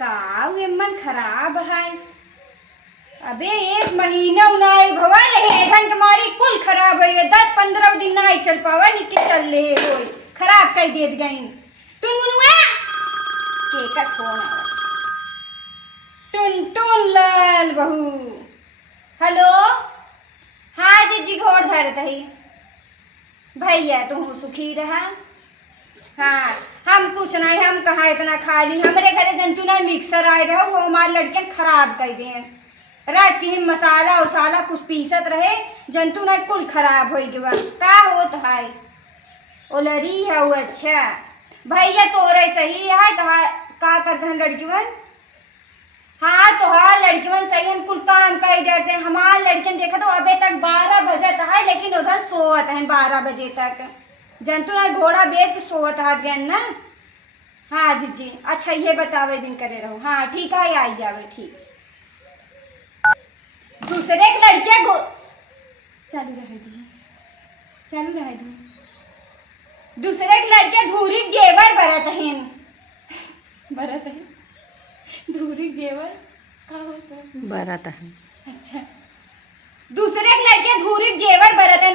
का मन खराब है। अबे एक महीना उनाए भवा ऐसन के मारी कुल खराब है। 10-15 दिन ना चल पावा निके चल ले हो खराब कर देत गई। टुन मुनुआ के का फोन आवा। टुन टुन लाल बहू हेलो। हाँ जी घोड़ धरत है भैया तुम सुखी रहा। हाँ हम कुछ नहीं हम कहाँ इतना खा ली। हमारे घरे जंतु ना मिक्सर आए रहे वो हमारे लड़के खराब कर दिए। राज की मसाला उसाला कुछ पीसत रहे जंतु ना कुल खराब हो गया का होत है। ओलरी है वो अच्छा भैया तोरे सही है तो का करते हैं लड़की बन। हाँ तो हाँ लड़की बन सही है कुल काम कर देते हैं। हमारे लड़के देखा तो अबे तक 12 बजे है लेकिन उधर सोवत है 12 बजे तक। जंतु ना घोड़ा बेच के सोवत हाथ गए ना। हाँ जी अच्छा ये बतावे बिन करे रहो। हाँ ठीक है आई जावे ठीक। दूसरे के लड़के गो चालू रह दी दूसरे के लड़के धूरी जेवर बरत है धूरी जेवर का होता है बरत है। अच्छा दूसरे के लड़के धूरी जेवर बरत है